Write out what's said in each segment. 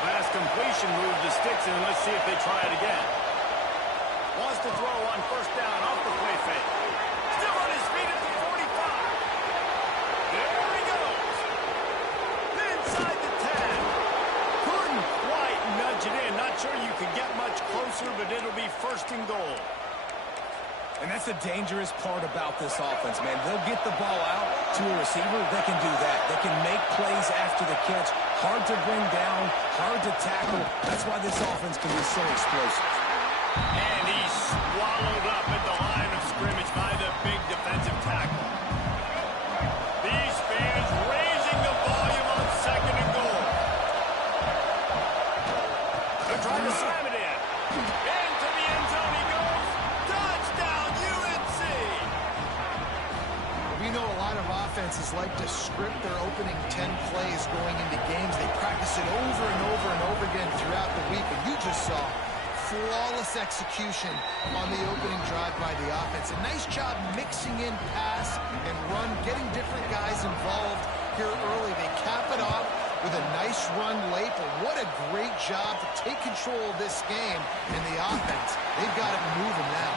Last completion moved the sticks, and let's see if they try it again. Wants to throw on first down off the play fake. Still on his feet at the 45. There he goes. Inside the 10. Couldn't quite nudge it in. Not sure you could get much closer, but it'll be first and goal. And that's the dangerous part about this offense, man. They'll get the ball out to a receiver. They can do that. They can make plays after the catch. Hard to bring down, hard to tackle. That's why this offense can be so explosive. And he's swallowed up at the line of scrimmage by the big defensive tackle. These fans raising the volume on second and goal. They're trying to slam it in. Into the end zone he goes. Touchdown, UNC! We know a lot of offenses like to script their opening 10 plays going into games. They practice it over and over and over again throughout the week. And you just saw flawless execution on the opening drive by the offense. A nice job mixing in pass and run, getting different guys involved here early. They cap it off with a nice run late, but what a great job to take control of this game. And the offense, they've got it moving now.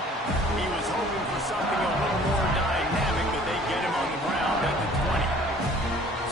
He was hoping for something a little more dynamic, but they get him on the ground at the 20.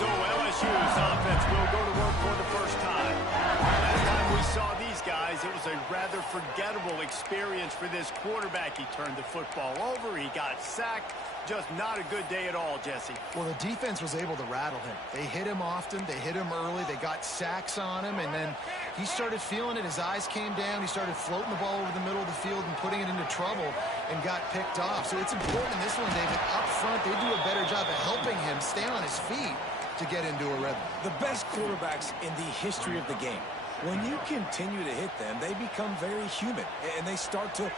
So LSU's offense will go to work for the first time. Last time we saw these guys, it was a rather forgettable experience for this quarterback. He turned the football over, he got sacked. Just not a good day at all, Jesse. Well, the defense was able to rattle him. They hit him often. They hit him early. They got sacks on him, and then he started feeling it. His eyes came down. He started floating the ball over the middle of the field and putting it into trouble and got picked off. So it's important in this one, David. Up front, they do a better job of helping him stay on his feet to get into a rhythm. The best quarterbacks in the history of the game, when you continue to hit them, they become very human, and they start to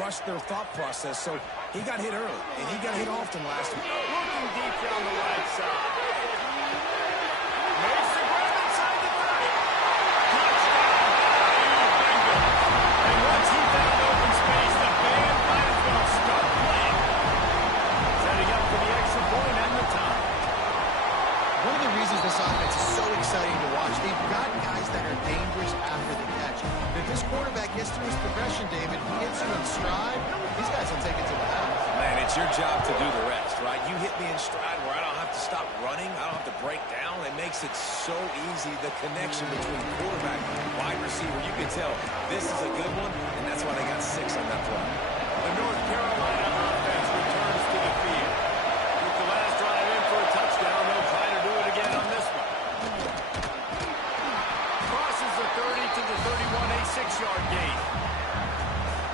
rush their thought process. So he got hit early, and he got hit often last week. Looking deep down the right side. Makes the grab inside the 30. Touchdown, and once he found open space, the band might as well start playing. Setting up for the extra point and the time. One of the reasons this offense is so exciting to watch, they've got guys that are dangerous after the catch. If this quarterback gets through his progression, David, he gets you in stride, these guys will take it to the house. Man, it's your job to do the rest, right? You hit me in stride where I don't have to stop running. I don't have to break down. It makes it so easy, the connection between quarterback and wide receiver. You can tell this is a good one, and that's why they got 6 on that play. The North Carolina offense returns to the field. With the last drive in for a touchdown, they'll try to do it again on this one. Crosses the 30 to the 31, a 6-yard gain.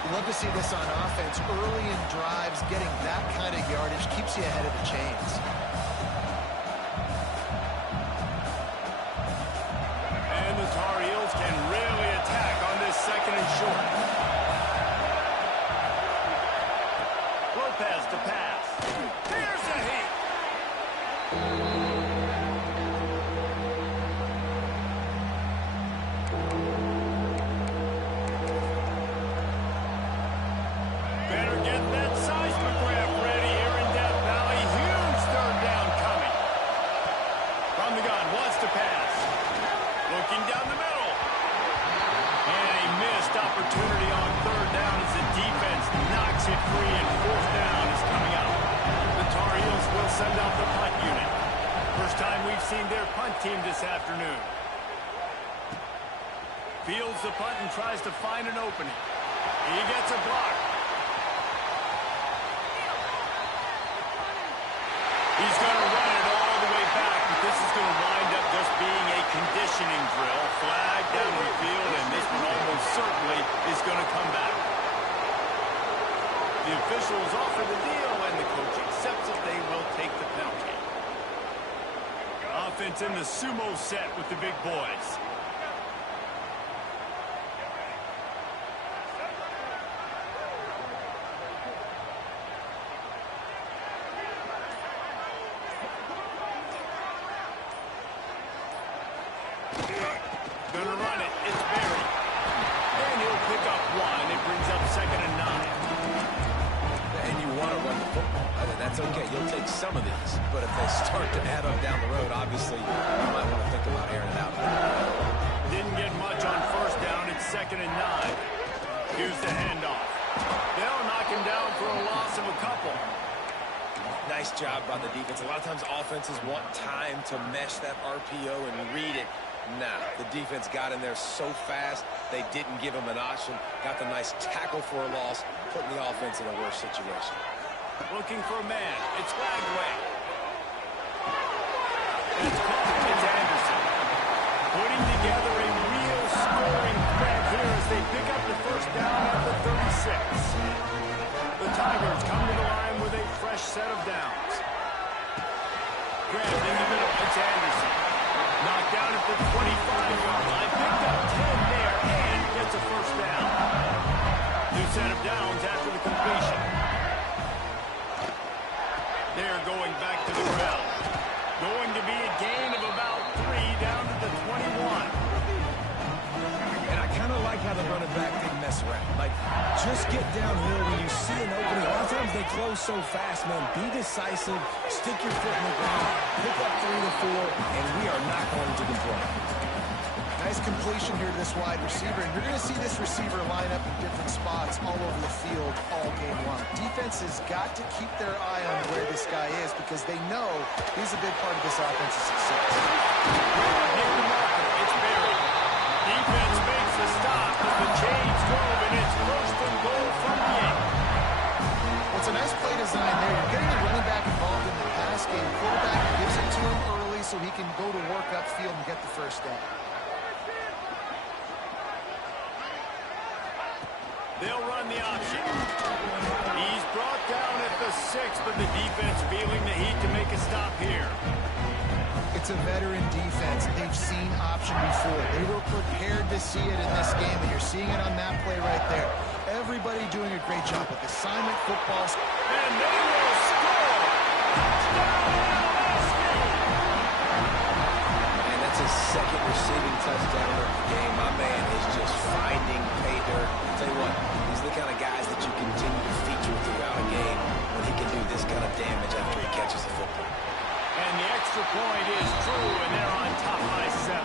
You love to see this on offense. Early in drives, getting that kind of yardage keeps you ahead of the chains. And the Tar Heels can really attack on this second and short. Lopez to pass. Here's a hit. Better get that seismograph ready here in Death Valley. Huge third down coming. From the gun, wants to pass. Looking down the middle. And a missed opportunity on third down as the defense knocks it free and fourth down is coming up. The Tar Heels will send out the punt unit. First time we've seen their punt team this afternoon. Fields the punt and tries to find an opening. He gets a block. He's going to run it all the way back, but this is going to wind up just being a conditioning drill. Flag down the field, and this one almost certainly is going to come back. The officials offer the deal, and the coach accepts it. They will take the penalty. Offense in the sumo set with the big boys. Gonna run it. It's Berry. And he'll pick up 1. It brings up 2nd and 9. And you want to run the football. That's okay. You'll take some of these. But if they start to add up down the road, obviously, you might want to think about airing it out. Didn't get much nice job by the defense. A lot of times offenses want time to mesh that RPO and read it. Nah, the defense got in there so fast, they didn't give him an option. Got the nice tackle for a loss, putting the offense in a worse situation. Looking for a man. It's Lagway. It's caught. It's Anderson. Putting together a real scoring threat here as they pick up the first down at the 36. The Tigers come to the line with a fresh set of downs. Grabbed in the middle. It's Anderson. Knocked down at the 25-yard line. Picked up 10 there and gets a first down. New set of downs after the completion. They're going back to the ground. Going to be a gain of about 3 down to the 21. And I kind of like how the running back didn't mess around. Like, just get downhill when you see an opening. A lot of times they close so fast, man. Be decisive, stick your foot in the ground, pick up 3 to 4, and we are not going to complain. Nice completion here to this wide receiver, and you're going to see this receiver line up in different spots all over the field all game long. Defense has got to keep their eye on where this guy is because they know he's a big part of this offensive success. It's buried. Defense makes the stop as the chains move, and it's first and goal from the 8. Well, it's a nice play design there. You're getting the running back involved in the pass game. Quarterback gives it to him early so he can go to work upfield and get the first down. They'll run the option. He's brought down at the 6, but the defense feeling the heat to make a stop here. It's a veteran defense. They've seen option before. They were prepared to see it in this game, and you're seeing it on that play right there. Everybody doing a great job with assignment football. And they will score! And that's his second receiving touchdown of the game. My man is just finding pay dirt. I'll tell you what, these are the kind of guys that you continue to feature throughout a game when he can do this kind of damage after he catches the football. And the extra point is true, and they're on top by 7.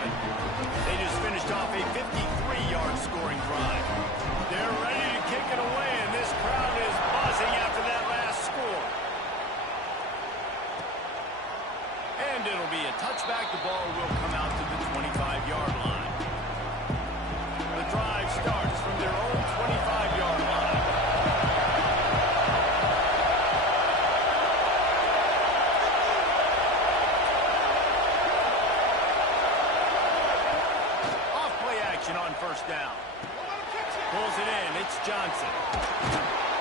They just finished off a 53-yard scoring drive. They're ready to kick it away, and this crowd is buzzing after that last score. And it'll be a touchback. The ball will come out to the 25-yard line. The drive starts from their own 25-yard line. On first down. Pulls it in. It's Johnson.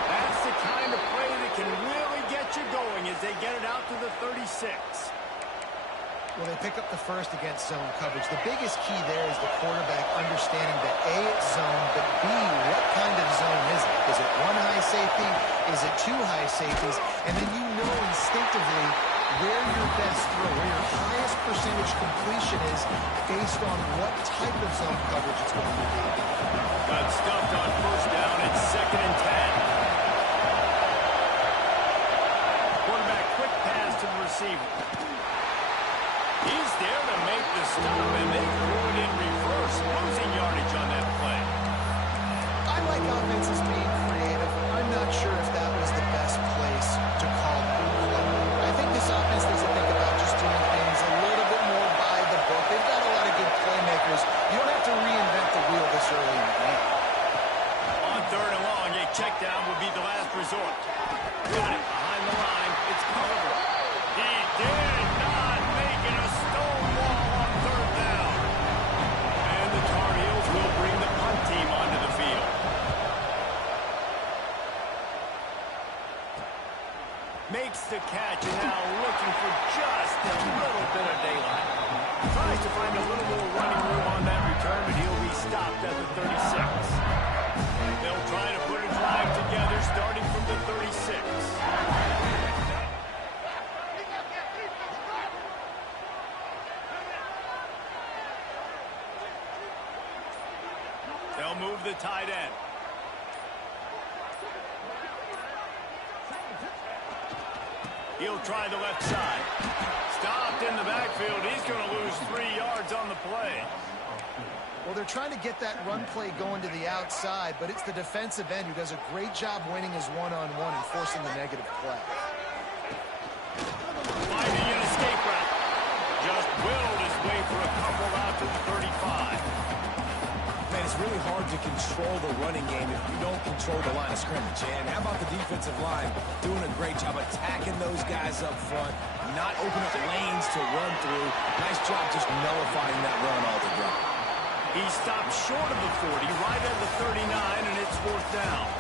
That's the kind of play that can really get you going as they get it out to the 36. Well, they pick up the first against zone coverage. The biggest key there is the quarterback understanding that A, it's zone, but B, what kind of zone is it? Is it 1 high safety? Is it 2 high safeties? And then you know instinctively where your best throw, where your highest percentage completion is based on what type of zone coverage it's going to be. Got stuffed on first down. It's 2nd and 10. Quarterback quick pass to the receiver. He's there to make the stop, and they threw it in reverse, losing yardage on that play. I like offenses being creative. I'm not sure if that was the best place to call that play. I think this offense needs to think about just doing things a little bit more by the book. They've got a lot of good playmakers. You don't have to reinvent the wheel this early in the game. On 3rd and long, a check down would be the last resort. Got it behind the line. It's Carver. He did not make it a stone wall on 3rd down. And the Tar Heels will bring the punt team onto the field. Makes the catch and now looking for just a little bit of daylight. Tries to find a little more running room on that return, but he'll be stopped at the 36. They'll try to put a drive together starting from the 36. They'll move the tight end. He'll try the left side. Stopped in the backfield. He's going to lose 3 yards on the play. Well, they're trying to get that run play going to the outside, but it's the defensive end who does a great job winning his one-on-one and forcing the negative play. to control the running game if you don't control the line of scrimmage. And how about the defensive line doing a great job attacking those guys up front, not opening up lanes to run through. Nice job just nullifying that run altogether. He stopped short of the 40, right at the 39, and it's fourth down.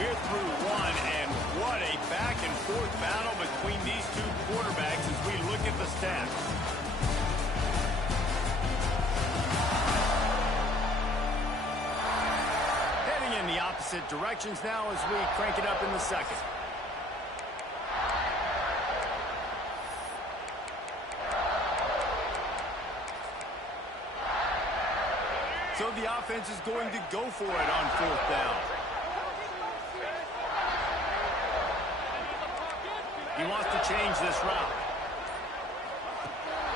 We're through one, and what a back-and-forth battle between these two quarterbacks as we look at the stats. Heading in the opposite directions now as we crank it up in the second. So the offense is going to go for it on fourth down. He wants to change this route.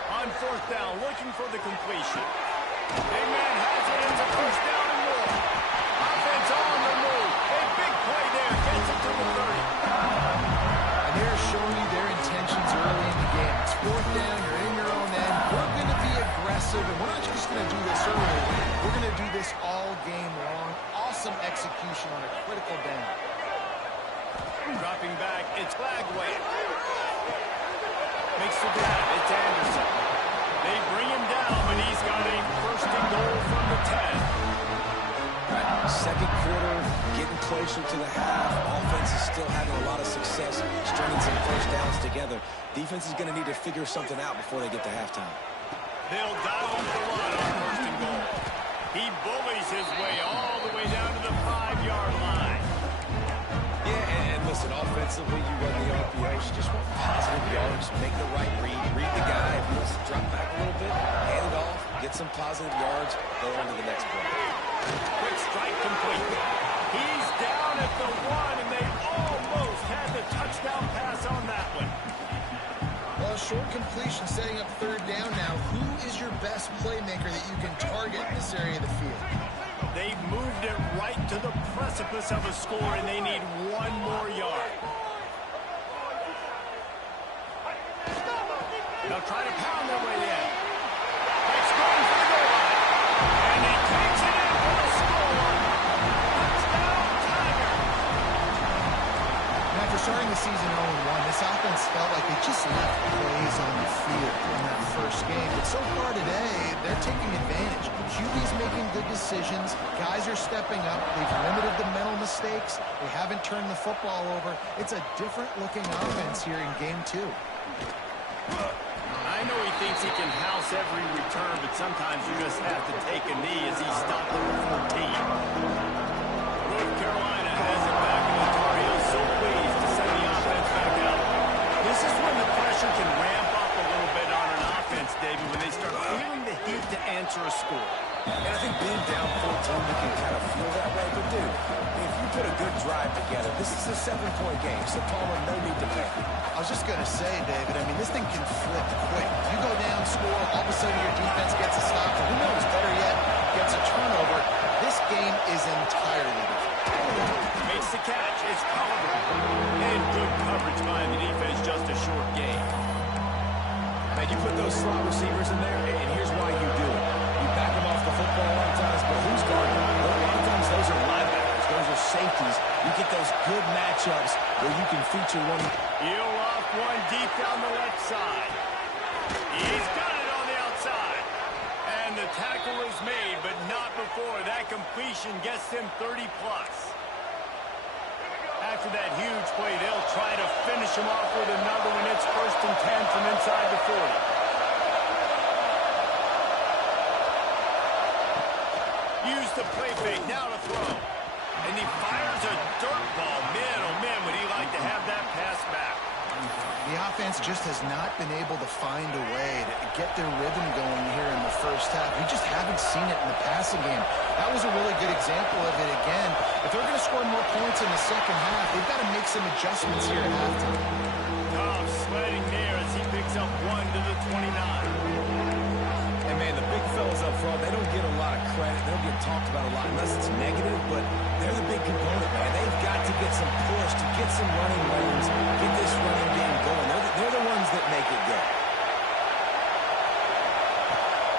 On fourth down, looking for the completion. Big man has it. It's a first down and more. Offense on the move. A big play there. Gets it to the 30. And they're showing you their intentions early in the game. It's fourth down. You're in your own end. We're going to be aggressive, and we're not just going to do this early. We're going to do this all game long. Awesome execution on a critical down. Dropping back, it's Flagway. Makes the grab, it's Anderson. They bring him down, but he's got a first and goal from the 10. Right, second quarter, getting closer to the half. Offense is still having a lot of success stringing some first downs together. Defense is going to need to figure something out before they get to halftime. They'll dial up the run on first and goal. He bullies his way all the way down to the 5-yard line. Yeah, and listen, offensively, you run the RPOs, you just want positive yards, make the right read the guy. If he wants to drop back a little bit, hand it off, get some positive yards, go on to the next play. Quick strike complete. He's down at the 1, and they almost had the touchdown pass on that one. Well, short completion setting up third down now. Who is your best playmaker that you can target in this area of the field? They've moved it right to the precipice of a score, and they need one more yard. They'll try to pound their way in. It's going for the goal line. And he takes it in for the score. Touchdown, Tiger. And after starting the season 0-1, this offense felt like they just left plays on the field in that first game. But so far today, they're taking advantage. QB's making good decisions. Guys are stepping up. They've limited the mental mistakes. They haven't turned the football over. It's a different-looking offense here in Game 2. I know he thinks he can house every return, but sometimes you just have to take a knee as he stopped at the 14. North Carolina has it back in the Tar Heels. So pleased to send the offense back out. This is when the pressure can ramp up a little bit on an offense, David, when they start feeling the heat to answer a score. And I think being down 14, you can kind of feel that way. But, dude, if you put a good drive together, this is a 7-point game, so Palmer, no need to panic. I was just going to say, David, I mean, this thing can flip quick. You go down, score, all of a sudden your defense gets a stop, or who knows, better yet, gets a turnover. This game is entirely different. Makes the catch. It's Oliver. And good coverage by the defense, just a short game. Man, you put those slot receivers in there, and here's why you do it. You back them off the football a lot of times, but who's guarding them? A lot of times those are linebackers. Those are safeties. You get those good matchups where you can feature one. He'll off one deep down the left side. He's got it on the outside. And the tackle is made, but not before. That completion gets him 30-plus. After that huge play, they'll try to finish him off with another one. It's 1st and 10 from inside the 40. Use the play fake, now to throw. And he fires a dirt ball. Man, oh man, would he like to have that pass back. The offense just has not been able to find a way to get their rhythm going here in the first half. We just haven't seen it in the passing game. That was a really good example of it again. If they're going to score more points in the second half, they've got to make some adjustments here at halftime. Tough sledding there as he picks up 1 to the 29. And, man, the big fellas up front, they don't get a lot of credit. They don't get talked about a lot unless it's negative, but they're the big component, man. They've got to get some push, to get some running lanes, get this running game going. They're the ones that make it go.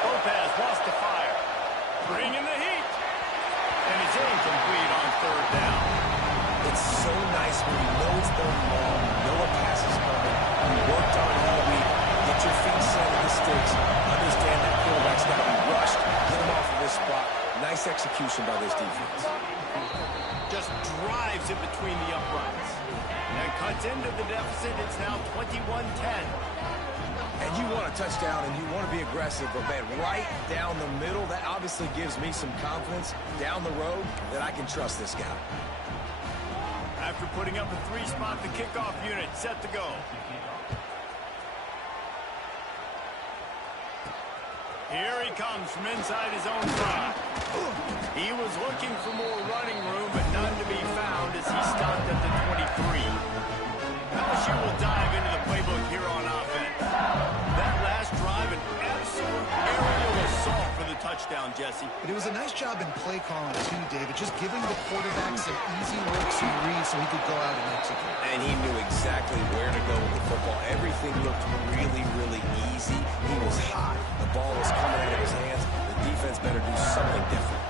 Lopez wants to fire. Bring in the heat. Nice execution by this defense. Just drives it between the uprights. And cuts into the deficit. It's now 21-10. And you want a touchdown and you want to be aggressive, but man, right down the middle, that obviously gives me some confidence down the road that I can trust this guy. After putting up a 3-spot, the kickoff unit set to go. Here he comes from inside his own 5. He was looking for more running room, but none to be found as he stopped at the 23. LSU will dive into the playbook here on offense. That last drive, an absolute aerial assault for the touchdown, Jesse. But it was a nice job in play calling, too, David. Just giving the quarterback some easy looks and reads so he could go out and execute. And he knew exactly where to go with the football. Everything looked really, really easy. He was hot. The ball was coming out of his hands. The defense better do something different.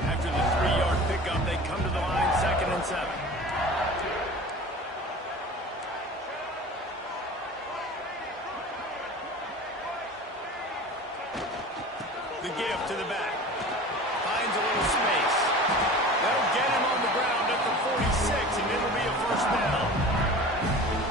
After the 3-yard pickup, they come to the line, 2nd and 7. The give to the back. Finds a little space. They'll get him on the ground at the 46, and it'll be a 1st down.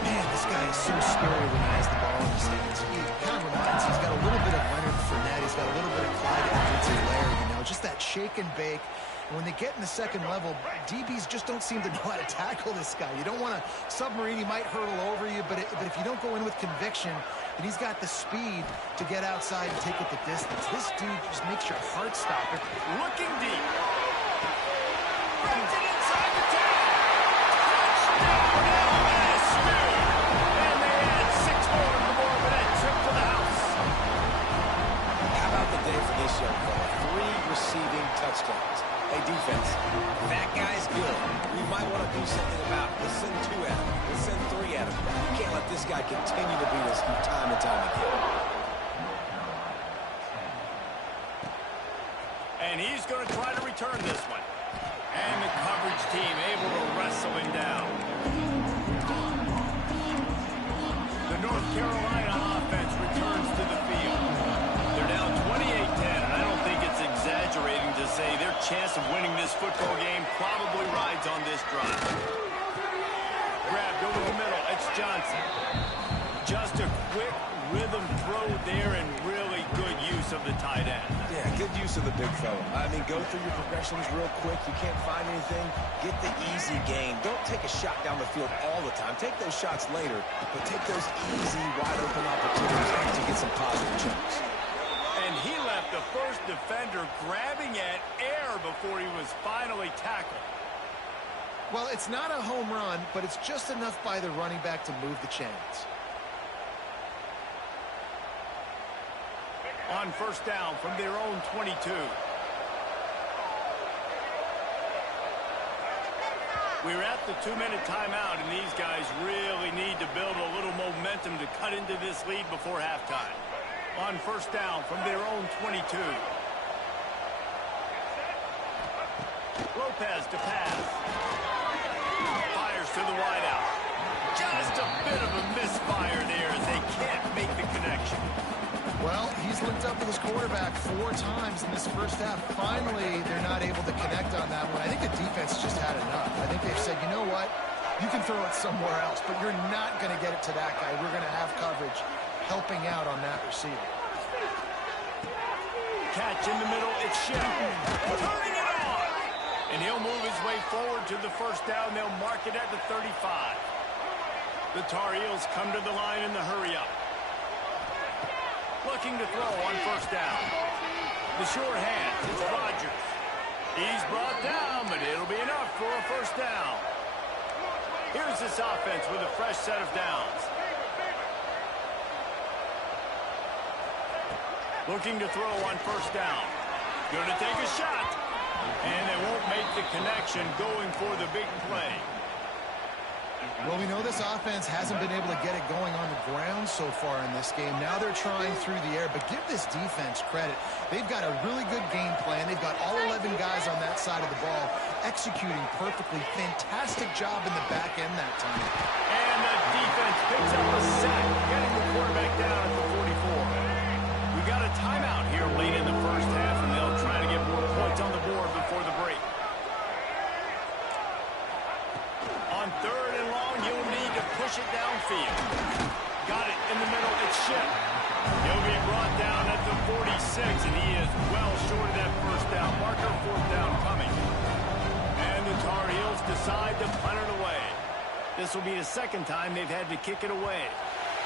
Man, this guy is so scary when he has the ball in his hands. He kind of reminds me, he's got a little bit of Leonard Fournette. He's got a little bit of Clyde Edwards-Helaire, you know, just that shake and bake. And when they get in the second level, DBs just don't seem to know how to tackle this guy. You don't want to submarine. He might hurdle over you, but if you don't go in with conviction, and he's got the speed to get outside and take it the distance. This dude just makes your heart stop. Looking deep. Runs it inside the 10. Touchdown, LSU. And they add 6 more to the board with that trip to the house. How about the day for this young fella? 3 receiving touchdowns. Hey, defense, that guy's good. We might want to do something about it. Let's send 2 at him. Let's send 3 at him. You can't let this guy continue to beat us time and time again. And he's going to try to return this one. And the coverage team able to wrestle him down. The North Carolina offense returns to the field. They're down 28-10, and I don't think it's exaggerating to say their chance of winning this football game probably rides on this drive. Grabbed over the middle. It's Johnson. Just a quick rhythm throw there and really good use of the tight end. Yeah, good use of the big fella. I mean, go through your progressions real quick. You can't find anything. Get the easy gain. Don't take a shot down the field all the time. Take those shots later, but take those easy, wide-open opportunities to get some positive chunks. And he left the first defender grabbing at air before he was finally tackled. Well, it's not a home run, but it's just enough by the running back to move the chains. On 1st down from their own 22. We're at the 2-minute timeout, and these guys really need to build a little momentum to cut into this lead before halftime. On 1st down from their own 22. Lopez to pass. Fires to the wideout. Just a bit of a misfire there as they can't make the connection. Well, he's linked up with his quarterback 4 times in this first half. Finally, they're not able to connect on that one. I think the defense just had enough. I think they've said, you know what? You can throw it somewhere else, but you're not going to get it to that guy. We're going to have coverage helping out on that receiver. Catch in the middle. It's Schiff. Turning it on. And he'll move his way forward to the 1st down. They'll mark it at the 35. The Tar Heels come to the line in the hurry-up. Looking to throw on 1st down. The sure hand. It's Rodgers. He's brought down, but it'll be enough for a 1st down. Here's this offense with a fresh set of downs. Looking to throw on 1st down. Going to take a shot. And they won't make the connection going for the big play. Well, we know this offense hasn't been able to get it going on the ground so far in this game. Now they're trying through the air, but give this defense credit. They've got a really good game plan. They've got all 11 guys on that side of the ball executing perfectly. Fantastic job in the back end that time. And the defense picks up a sack, getting the quarterback down at the 44. We got a timeout here late in the first half, and they'll try to get more points on the board decide to punt it away. This will be the second time they've had to kick it away.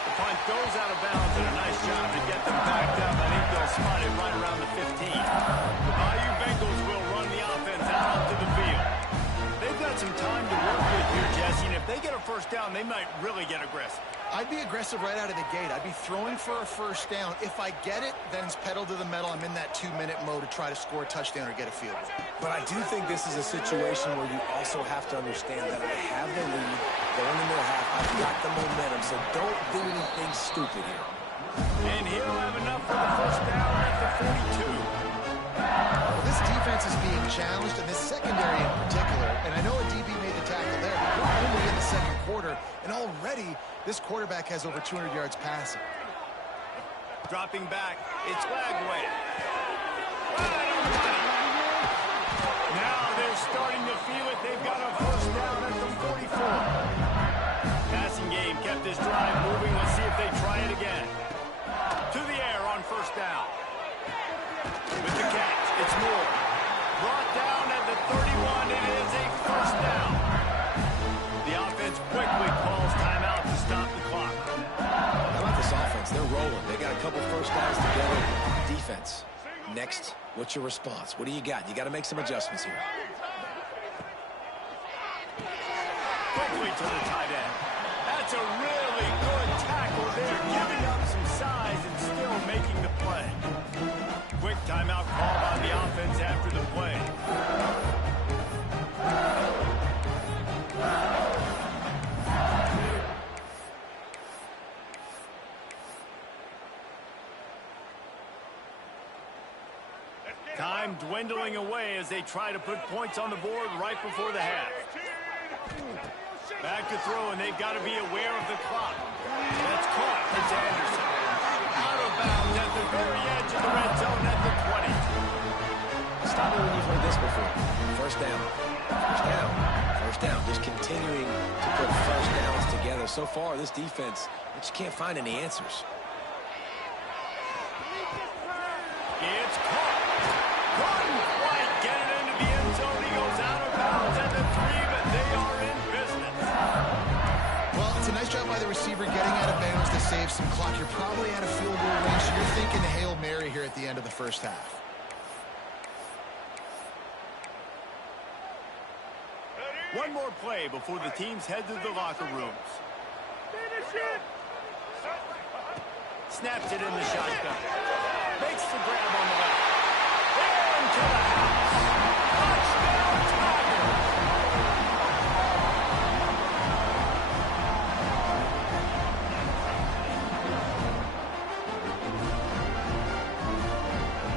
The punt goes out of bounds, and a nice job to get them backed up. I think they'll spot it right around the 15. The Bayou Bengals will run the offense out onto the field. They've got some time to work with here, Jesse, and if they get a first down, they might really get aggressive. I'd be aggressive right out of the gate. I'd be throwing for a first down. If I get it, then it's pedal to the metal. I'm in that 2-minute mode to try to score a touchdown or get a field goal. But I do think this is a situation where you also have to understand that I have the lead going into the half. I've got the momentum, so don't do anything stupid here. And he'll have enough for the first down at the 42. Well, this defense is being challenged, and this secondary in particular. And I know a DB made the tackle there, but we're only in the second quarter, and already this quarterback has over 200 yards passing. Dropping back, it's Lagway. Now they're starting to feel it. They've got a first down at the 44. Passing game kept this drive moving. Let's see if they try it again. To the air on first down. With the catch, it's Moore. Brought down at the 31. It is a first down. The offense quickly calls timeout to stop the clock. How about this offense? They're rolling. They got a couple first downs together. Defense. Next, what's your response? What do you got? You got to make some adjustments here. Quickly to the tight end. That's a really good tackle there, giving up some size and still making the play. Quick timeout call on the offense after the play. Time dwindling away as they try to put points on the board right before the half. Back to throw, and they've got to be aware of the clock. That's caught. It's Anderson. Out of bounds at the very edge of the red zone at the 20. Stop me when you've heard this before. First down. First down. First down. Just continuing to put first downs together. So far, this defense, they just can't find any answers. It's caught. Couldn't quite get it into the end zone. He goes out of bounds at the 3, but they are in business. Well, it's a nice job by the receiver getting out of bounds to save some clock. You're probably out of field goal range, so you're thinking Hail Mary here at the end of the first half. One more play before the teams head to the locker rooms. Snaps it in the shotgun. Makes the grab on the left. Into the house. Touchdown, Tigers.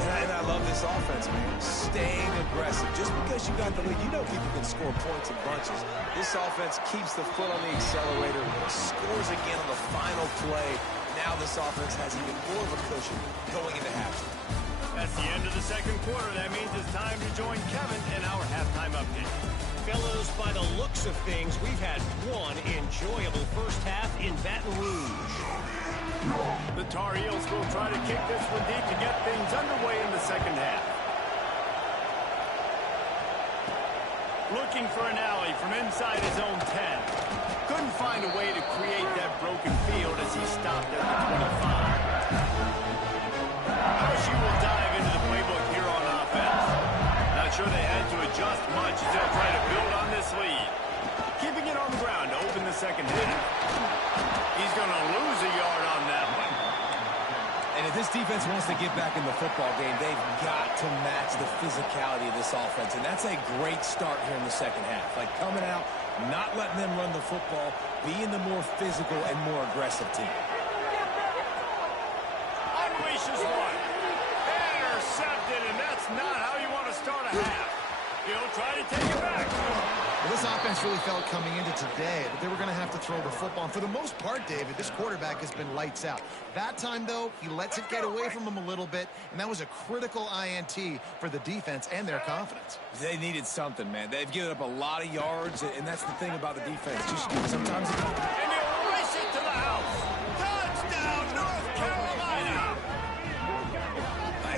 And I love this offense, man. Staying aggressive. Just because you got the lead, you know people can score points in bunches. This offense keeps the foot on the accelerator, scores again on the final play. Now this offense has even more of a cushion going into halftime. That's the end of the second quarter. That means it's time to join Kevin in our halftime update. Fellows, by the looks of things, we've had one enjoyable first half in Baton Rouge. The Tar Heels will try to kick this one deep to get things underway in the second half. Looking for an alley from inside his own 10. Couldn't find a way to create that broken field as he stopped at the 25. LSU will dive into the playbook here on offense. Not sure they had to adjust much as they'll try to build on this lead. Keeping it on the ground to open the second half. He's going to lose a yard on that one. And if this defense wants to get back in the football game, they've got to match the physicality of this offense. And that's a great start here in the second half. Like coming out, not letting them run the football, being the more physical and more aggressive team. Unleashes one. Intercepted, and that's not how you want to start a half. He'll try to take it back. Well, this offense really felt coming into today that they were going to have to throw the football. And for the most part, David, this quarterback has been lights out. That time, though, he lets it get away from him a little bit, and that was a critical INT for the defense and their confidence. They needed something, man. They've given up a lot of yards, and that's the thing about the defense. Just sometimes it... And he'll race it to the house. Touchdown, North Carolina.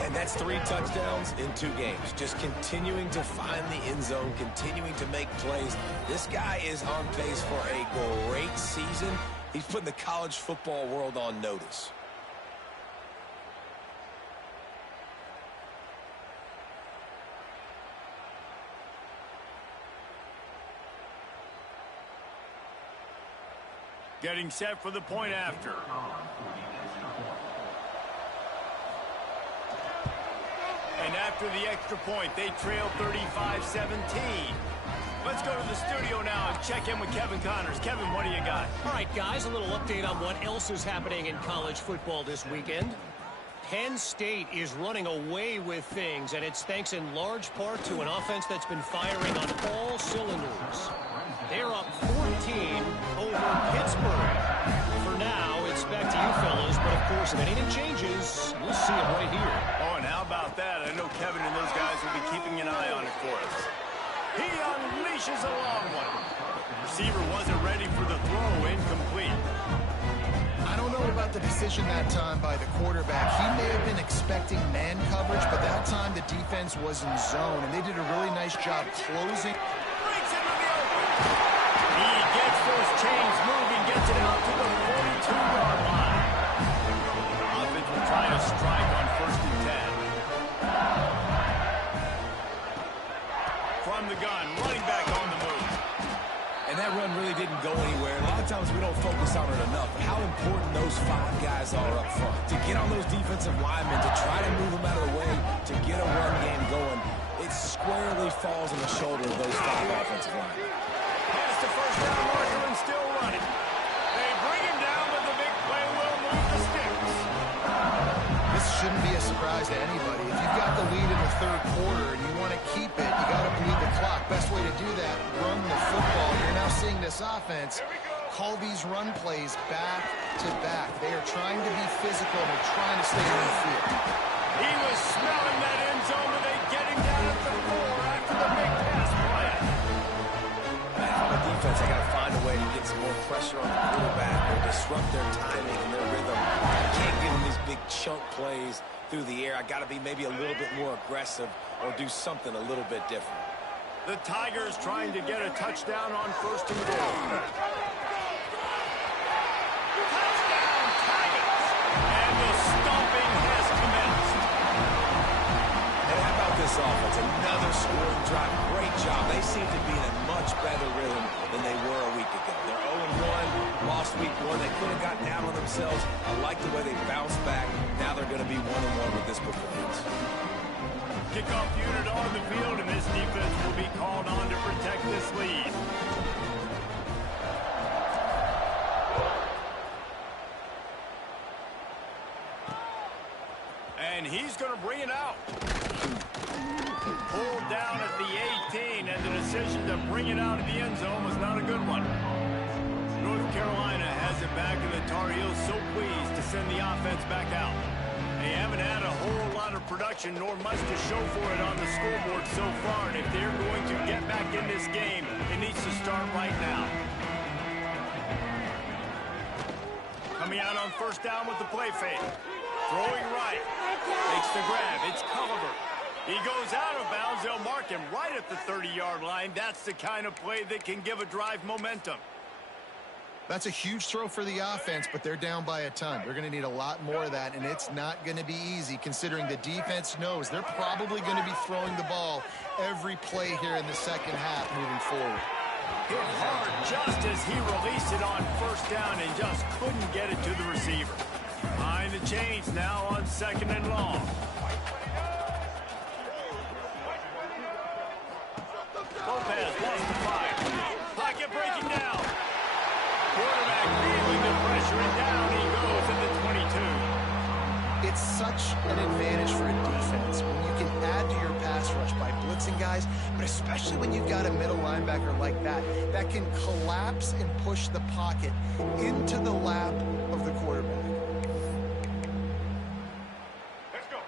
And that That's 3 touchdowns in 2 games. Just continuing to find the end zone, continuing to make plays. This guy is on pace for a great season. He's putting the college football world on notice. Getting set for the point after. And after the extra point, they trail 35-17. Let's go to the studio now and check in with Kevin Connors. Kevin, what do you got? All right, guys, a little update on what else is happening in college football this weekend. Penn State is running away with things, and it's thanks in large part to an offense that's been firing on all cylinders. They're up 14 over Pittsburgh. For now, it's back to you fellas, but of course, if anything changes, we'll see it right here. Oh, and how about that? I know Kevin and those guys will be keeping an eye on it for us. He unleashes a long one. Receiver wasn't ready for the throw, incomplete. I don't know about the decision that time by the quarterback. He may have been expecting man coverage, but that time the defense was in zone, and they did a really nice job closing. Breaks into the open. He gets those chains moving, gets it out to the 42-yard line. Offense will try to strike on 1st and 10. From the gun, running back on the move. And that run really didn't go anywhere. A lot of times we don't focus on it enough. How important those 5 guys are up front. To get on those defensive linemen, to try to move them out of the way, to get a run game going, it squarely falls on the shoulder of those 5 offensive linemen. Pass to first down marker and still running. They bring him down, but the big play will move the sticks. This shouldn't be a surprise to anybody. If you've got the lead in the 3rd quarter and you want to keep it, you got to bleed the clock. Best way to do that, run the football. You're now seeing this offense call these run plays back to back. They are trying to be physical. They're trying to stay on the field. He was smelling that end zone, but they get him down at the 4 after the big pass play. Man, on the defense, I got to find a way to get some more pressure on the quarterback or disrupt their timing and their rhythm. I can't give them these big chunk plays through the air. I got to be maybe a little bit more aggressive or do something a little bit different. The Tigers trying to get a touchdown on 1st and goal. Touchdown, Tigers! And the stomping has commenced. And how about this offense? Another scoring drive. Great job. They seem to be in a much better rhythm than they were a week ago. They're 0-1, lost week 1. They could have gotten down on themselves. I like the way they bounced back. Now they're going to be 1-1 with this performance. Kickoff unit on the field, and this defense will be called on to protect this lead. And he's going to bring it out. Pulled down at the 18, and the decision to bring it out of the end zone was not a good one. North Carolina has it back, and the Tar Heels so pleased to send the offense back out. They haven't had a whole lot of production, nor much to show for it on the scoreboard so far, and if they're going to get back in this game, it needs to start right now. Coming out on 1st down with the play fake. Throwing right. Makes the grab. It's Culliver. He goes out of bounds. They'll mark him right at the 30-yard line. That's the kind of play that can give a drive momentum. That's a huge throw for the offense, but they're down by a ton. They're going to need a lot more of that, and it's not going to be easy considering the defense knows they're probably going to be throwing the ball every play here in the 2nd half moving forward. Hit hard just as he released it on 1st down and just couldn't get it to the receiver. Behind the chains now on 2nd and long. Lopez wants to fire. Pocket breaking down. Quarterback feeling the pressure, and down he goes at the 22. It's such an advantage for a defense when you can add to your pass rush by blitzing guys, but especially when you've got a middle linebacker like that can collapse and push the pocket into the lap of the quarterback.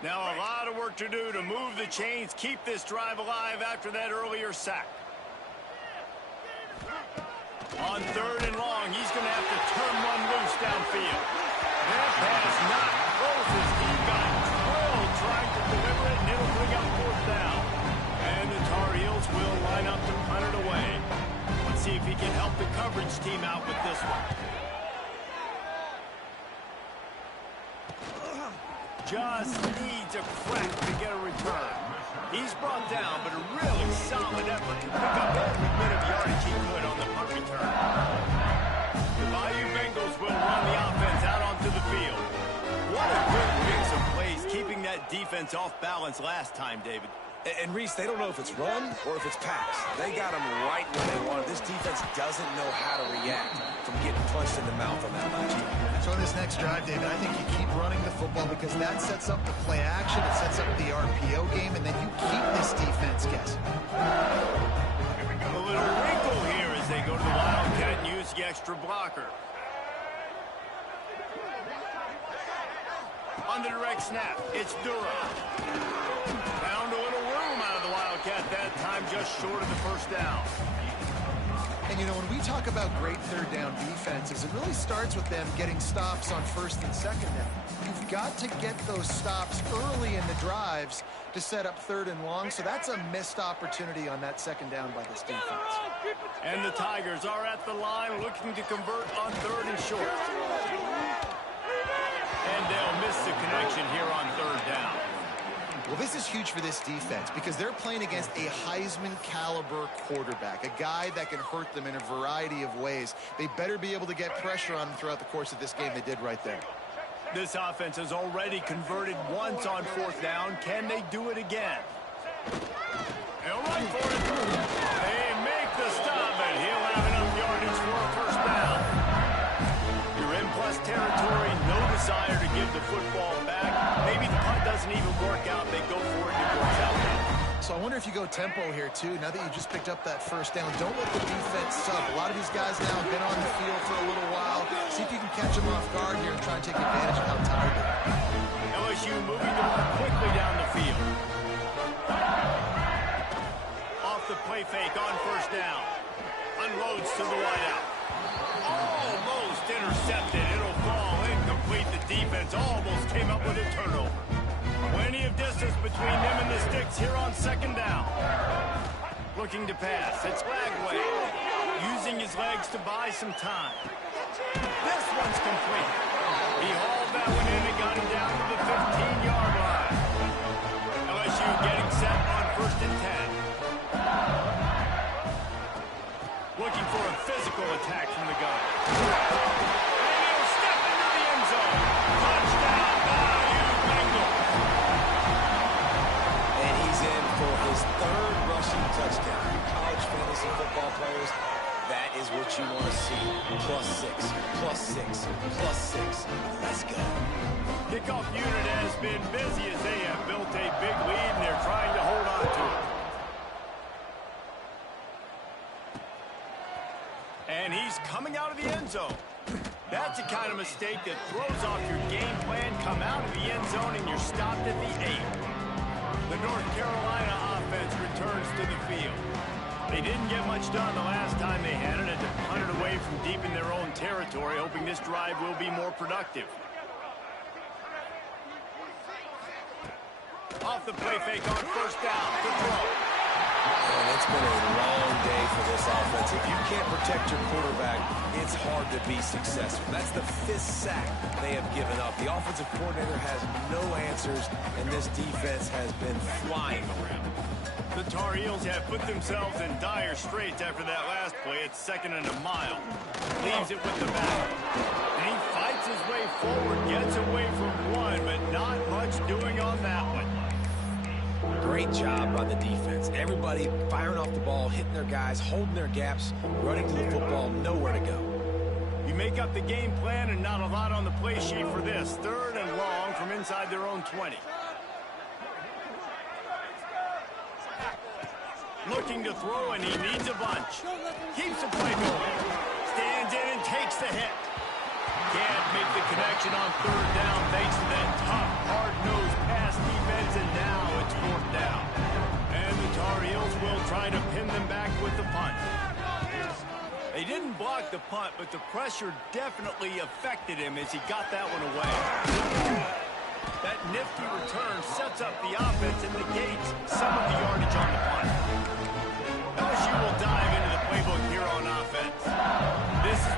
Now a lot of work to do to move the chains, keep this drive alive after that earlier sack. On 3rd and long, he's going to have to turn one loose downfield. That pass not close as he got drilled trying to deliver came out with this one. Just needs a crack to get a return. He's brought down, but a really solid effort to pick up every bit of yardage he could on the punt return. The Bayou Bengals will run the offense out onto the field. What a good mix of plays, keeping that defense off balance last time, David. And Reese, they don't know if it's run or if it's pass. They got them right where they want it. This defense doesn't know how to react from getting punched in the mouth on that last one. So in this next drive, David, I think you keep running the football because that sets up the play action, it sets up the RPO game, and then you keep this defense guessing. A little wrinkle here as they go to the Wildcat and use the extra blocker. On the direct snap, it's Dura. Found a little room out of the Wildcat that time, just short of the first down. And, you know, when we talk about great third down defenses, it really starts with them getting stops on first and second down. You've got to get those stops early in the drives to set up third and long, so that's a missed opportunity on that second down by this defense. And the Tigers are at the line looking to convert on third and short. And they'll miss the connection here on third down. Well, this is huge for this defense because they're playing against a Heisman-caliber quarterback, a guy that can hurt them in a variety of ways. They better be able to get pressure on them throughout the course of this game. They did right there. This offense has already converted once on fourth down. Can they do it again? They'll run for it. They make the stop, and he'll have enough yardage for a first down. You're in plus territory, no desire to give the football back. Maybe the punt doesn't even work out. They go for it and it works out. So I wonder if you go tempo here, too. Now that you just picked up that first down, don't let the defense sub. A lot of these guys now have been on the field for a little while. See if you can catch them off guard here and try and take advantage of how tired they are. LSU moving the ball quickly down the field. Off the play fake on first down. Unloads to the wideout. Almost intercepted. It'll fall incomplete. The defense almost came up with a turnover. Plenty of distance between them and the sticks here on second down. Looking to pass. It's Lagway. Using his legs to buy some time. This one's complete. He hauled that one in and got him down to the 15-yard line. LSU getting set on first and 10. Looking for a physical attack from the gun. And he'll step into the end zone. Touchdown, Bayou Bengals. And he's in for his third rushing touchdown. College fantasy football players, that is what you want to see. +6, +6, +6. Let's go. Kickoff unit has been busy as they have built a big lead, and they're trying to hold on to it. And he's coming out of the end zone. That's the kind of mistake that throws off your game plan. Come out of the end zone, and you're stopped at the 8. The North Carolina offense returns to the field. They didn't get much done the last time they had it, and to punt it away from deep in their own territory, hoping this drive will be more productive. Off the play fake on first down. Good throw. And it's been a long day for this offense. If you can't protect your quarterback, it's hard to be successful. That's the 5th sack they have given up. The offensive coordinator has no answers, and this defense has been flying around. The Tar Heels have put themselves in dire straits after that last play. It's second and a mile. Leaves it with the back. And he fights his way forward, gets away from one, but not much doing on that one. Great job by the defense. Everybody firing off the ball, hitting their guys, holding their gaps, running to the football, nowhere to go. You make up the game plan and not a lot on the play sheet for this. Third and long from inside their own 20. Looking to throw, and he needs a bunch. Keeps the play going. Stands in and takes the hit. Can't make the connection on third down thanks to that tough, hard-nosed pass defense, and now it's fourth down. And the Tar Heels will try to pin them back with the punt. They didn't block the punt, but the pressure definitely affected him as he got that one away. That nifty return sets up the offense and negates some of the yardage on the punt. LSU will dive into the playbook here on offense. This is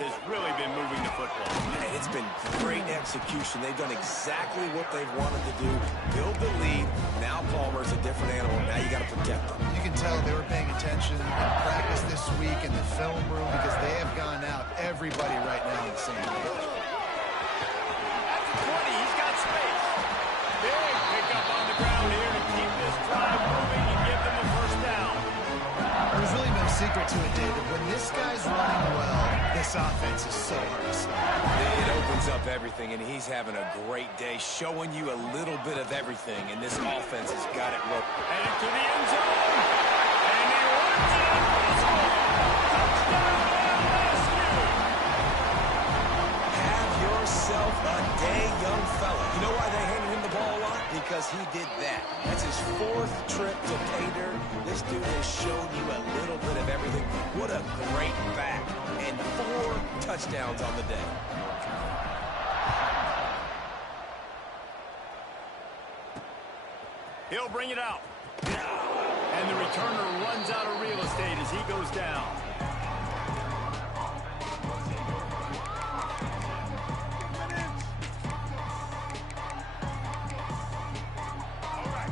has really been moving the football. And it's been great execution. They've done exactly what they've wanted to do. Build the lead. Now Palmer's a different animal. Now you got to protect them. You can tell they were paying attention in practice this week in the film room because they have gone out everybody right now on the same page. At the 20, he's got space. Big pickup on the ground here to keep this drive moving and give them a first down. There's really no secret to it, David. When this guy's running well, this offense is so hard to stop. It opens up everything, and he's having a great day, showing you a little bit of everything, and this offense has got it rolling. Headed to the end zone. And he runs it in for the score. Touchdown, LSU. Have yourself a day, young fella. You know why they handed him the ball a lot? Because he did that. That's his 4th trip to pay dirt. This dude has shown you a little bit of everything. What a great back. And 4 touchdowns on the day. He'll bring it out. And the returner runs out of real estate as he goes down.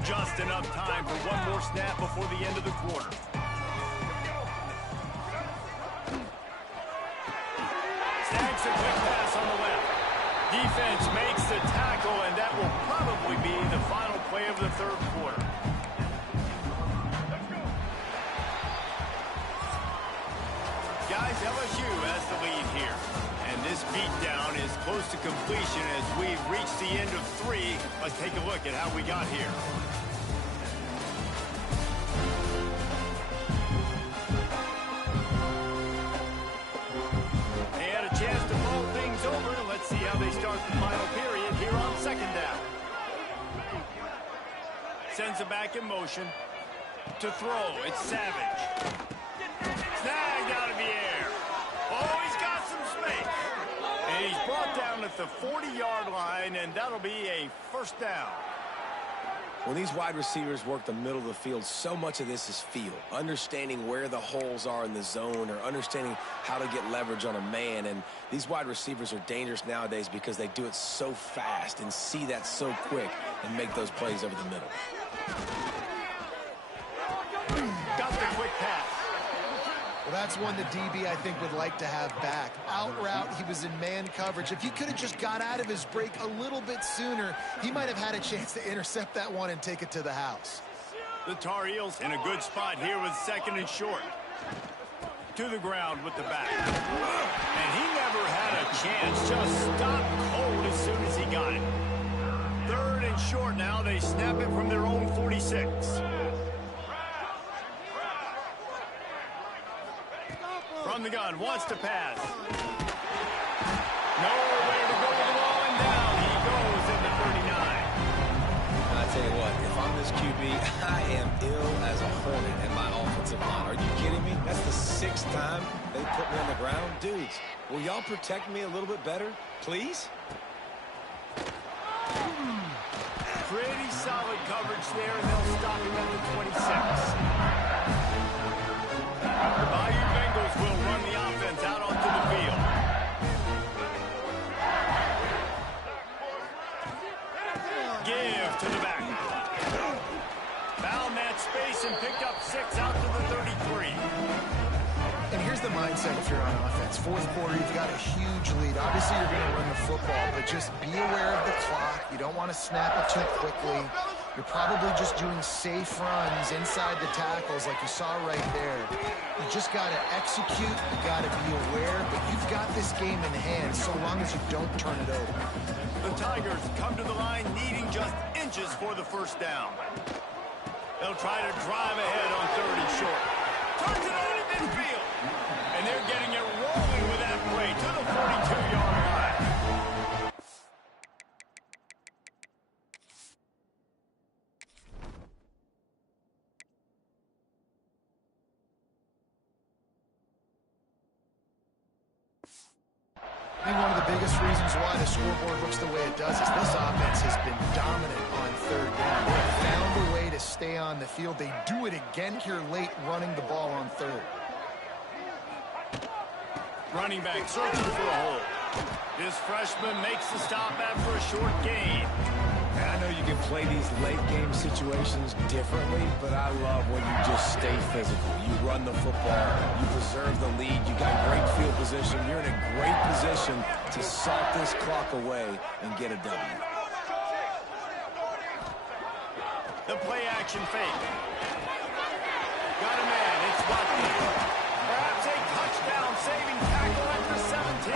Just enough time for one more snap before the end of the quarter. Snags a quick pass on the left. Defense makes the tackle, and that will probably be the final play of the third quarter. Guys, LSU has the lead here. And this beatdown is close to completion as we've reached the end of 3. Let's take a look at how we got here. They had a chance to roll things over. Let's see how they start the final period here on second down. Sends it back in motion. To throw, it's Savage. Snagged out of the air. Oh, he's got some space. And he's brought down at the 40-yard line, and that'll be a first down. When these wide receivers work the middle of the field, so much of this is feel. Understanding where the holes are in the zone or understanding how to get leverage on a man. And these wide receivers are dangerous nowadays because they do it so fast and see that so quick and make those plays over the middle. Got the quick pass. Well, that's one the DB, I think, would like to have back. Out route, he was in man coverage. If he could have just got out of his break a little bit sooner, he might have had a chance to intercept that one and take it to the house. The Tar Heels in a good spot here with second and short. To the ground with the back. And he never had a chance. Just stopped cold as soon as he got it. Third and short now. They snap it from their own 46. From the gun, wants to pass. Nowhere to go with the ball, and down he goes in the 39. I tell you what, if I'm this QB, I am ill as a hornet in my offensive line. Are you kidding me? That's the 6th time they put me on the ground. Dudes, will y'all protect me a little bit better, please? Pretty solid coverage there, and they'll stop him at the 26. The Bayou Bengals will run the offense out onto the field. Give to the back. Found that space and picked up 6 out to the 33. And here's the mindset if you're on offense. 4th quarter, you've got a huge lead. Obviously, you're going to run the football, but just be aware of the clock. You don't want to snap it too quickly. You're probably just doing safe runs inside the tackles like you saw right there. You just got to execute. You got to be aware, but you've got this game in hand so long as you don't turn it over. The Tigers come to the line needing just inches for the first down. They'll try to drive ahead on 3rd and short. Turns it on in midfield. And they're getting it rolling with that play to the 42-yard line. I think one of the biggest reasons why the scoreboard looks the way it does is this offense has been dominant on 3rd down. They have found a way to stay on the field. They do it again here late, running the ball on 3rd. Running back searching for a hole. This freshman makes the stop after a short gain. And I know you can play these late game situations differently, but I love when you just stay physical. You run the football, you preserve the lead, you got great field position. You're in a great position to salt this clock away and get a W. The play action fake. Got a man, it's Bucky. Perhaps a touchdown saving tackle at the 17.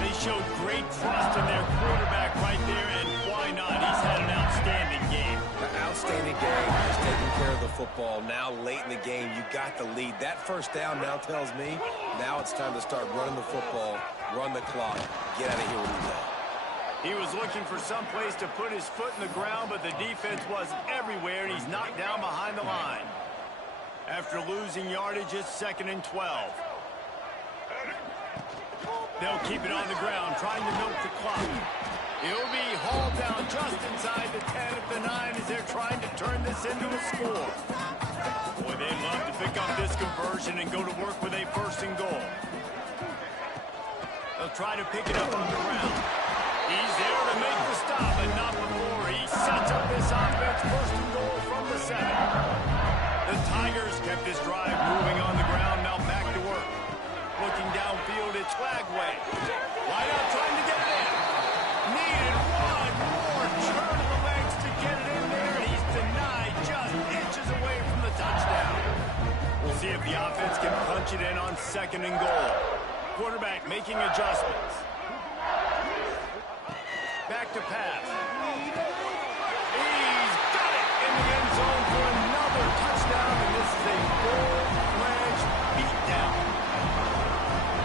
They showed great trust in their quarterback right there, and why not? He's had an outstanding game. An outstanding game, just taking care of the football. Now late in the game, you got the lead. That first down now tells me now it's time to start running the football, run the clock, get out of here with the day. He was looking for some place to put his foot in the ground, but the defense was everywhere, and he's knocked down behind the line. After losing yardage, it's 2nd and 12. They'll keep it on the ground, trying to milk the clock. He'll be hauled down just inside the 10 at the 9 as they're trying to turn this into a score. Boy, they'd love to pick up this conversion and go to work with a 1st and goal. They'll try to pick it up on the ground. He's there to make the stop, but not before he sets up this offense. 1st and goal from the 7. The Tigers kept this drive moving on the ground, now back to work. Looking downfield, it's Flagway. Wide out, trying to get it in. Needed one more turn of the legs to get it in there, and he's denied just inches away from the touchdown. We'll see if the offense can punch it in on 2nd and goal. Quarterback making adjustments. Back to pass. He's got it in the end zone for another touchdown, and this is a full-fledged beatdown.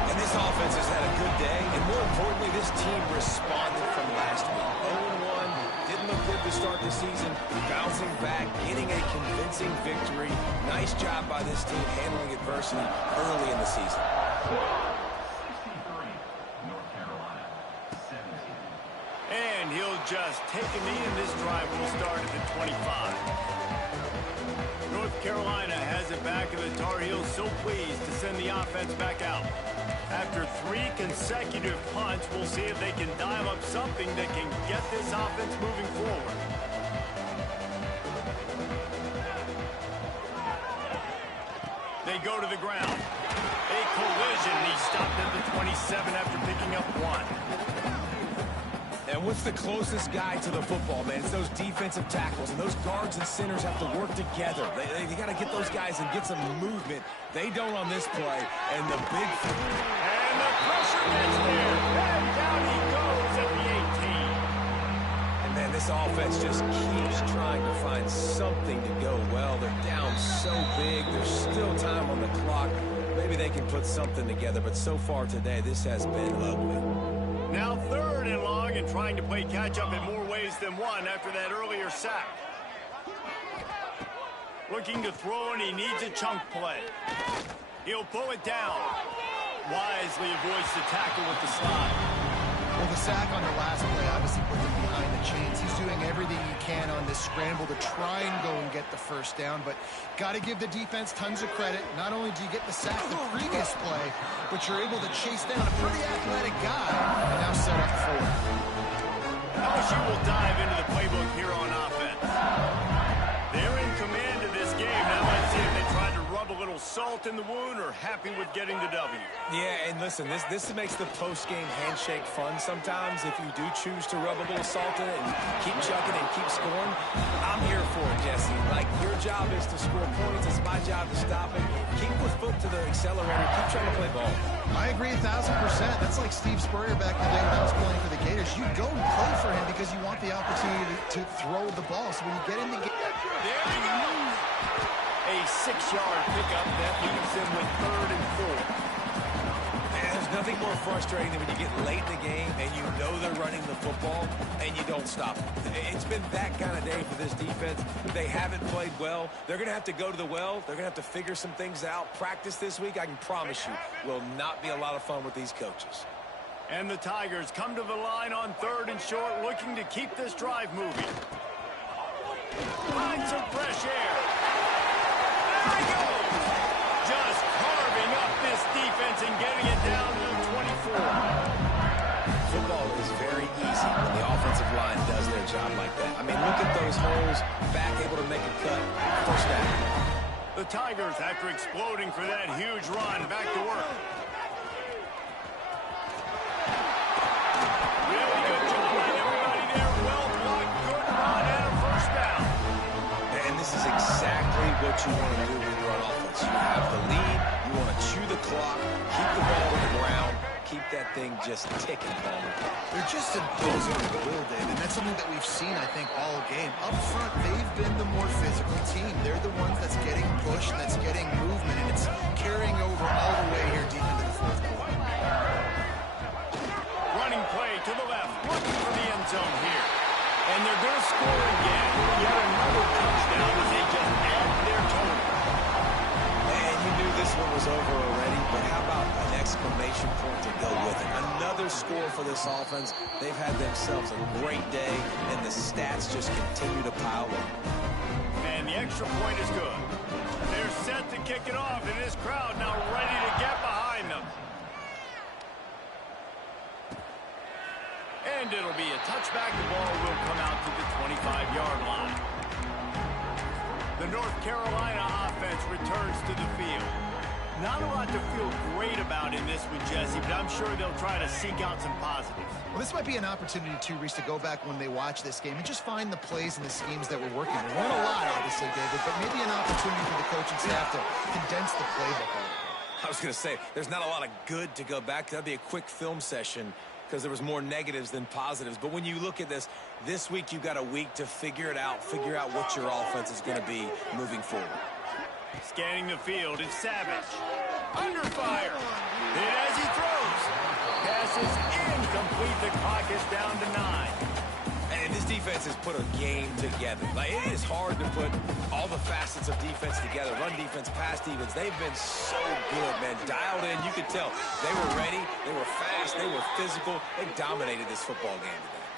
And this offense has had a good day, and more importantly, this team responded from last week. 0-1, didn't look good to start the season, bouncing back, getting a convincing victory. Nice job by this team handling adversity early in the season. And he'll just take a knee, and this drive will start at the 25. North Carolina has it back, and the Tar Heels so pleased to send the offense back out. After 3 consecutive punts, we'll see if they can dial up something that can get this offense moving forward. They go to the ground. A collision. He stopped at the 27 after picking up 1. And what's the closest guy to the football, man? It's those defensive tackles, and those guards and centers have to work together. They got to get those guys and get some movement. They don't on this play, and the big... And the pressure gets there, and down he goes at the 18. And man, this offense just keeps trying to find something to go well. They're down so big. There's still time on the clock. Maybe they can put something together, but so far today, this has been ugly. Now 3rd and long, and trying to play catch-up in more ways than one after that earlier sack. Looking to throw, and he needs a chunk play. He'll pull it down. Wisely avoids the tackle with the slide. Well, the sack on the last play obviously put them behind the chains. He's doing everything he can on this scramble to try and go and get the 1st down, but got to give the defense tons of credit. Not only do you get the sack the previous play, but you're able to chase down a pretty athletic guy and now set up 4. LSU will dive into the playbook here on offense. They're in command of this game. Now let's see if they try to rub a little salt in the wound or happy with getting the W. Yeah, and listen, this makes the post-game handshake fun sometimes. If you do choose to rub a little salt in it and keep chucking and keep scoring, I'm here for it, Jesse. Like, your job is to score points. It's my job to stop it. Keep the foot to the accelerator. Keep trying to play ball. I agree 1,000%. That's like Steve Spurrier back in the day when I was playing for the Gators. You go and play for him because you want the opportunity to throw the ball. So when you get in the game... There he goes. A 6-yard pickup that leaves him with 3rd and 4. And there's nothing more frustrating than when you get late in the game and you know they're running the football and you don't stop them. It's been that kind of day for this defense. They haven't played well. They're going to have to go to the well. They're going to have to figure some things out. Practice this week, I can promise you, will not be a lot of fun with these coaches. And the Tigers come to the line on 3rd and short, looking to keep this drive moving. Find some fresh air. There he goes. Just carving Opening up this defense and getting it down to the 24. Football is very easy when the offensive line does their job like that. I mean, look at those holes, back able to make a cut, first down. The Tigers, after exploding for that huge run, back to work. Really good job by everybody there. Well blocked, good run, and a first down. And this is exactly what you want to do when you're on offense. You have the lead, you want to chew the clock, keep the ball on the ground, keep that thing just ticking, Palmer. They're just imposing the will, Dave, and that's something that we've seen, I think, all game. Up front, they've been the more physical team. They're the ones that's getting pushed, that's getting movement, and it's carrying over all the way here deep into the fourth quarter. Running play to the left, looking for the end zone here. And they're going to score again. Yet another touchdown as they just add their total. And you knew this one was over already, but how about an exclamation point to go with it? Another score for this offense. They've had themselves a great day, and the stats just continue to pile up. And the extra point is good. They're set to kick it off, and this crowd now ready to get behind them. And it'll be a touchback. The ball will come out to the 25-yard line. The North Carolina offense returns to the field. Not a lot to feel great about in this one, Jesse, but I'm sure they'll try to seek out some positives. Well, this might be an opportunity, too, Reese, to go back when they watch this game and just find the plays and the schemes that were working. There weren't a lot, obviously, David, but maybe an opportunity for the coaching staff to condense the playbook a little. I was going to say, there's not a lot of good to go back. That'd be a quick film session because there was more negatives than positives. But when you look at this week you've got a week to figure it out, figure out what your offense is going to be moving forward. Scanning the field is Savage. Under fire. Hit as he throws. Pass is incomplete. The clock is down to 9. And this defense has put a game together. Like, it is hard to put all the facets of defense together. Run defense, pass defense. They've been so good, man. Dialed in. You could tell they were ready. They were fast. They were physical. They dominated this football game today.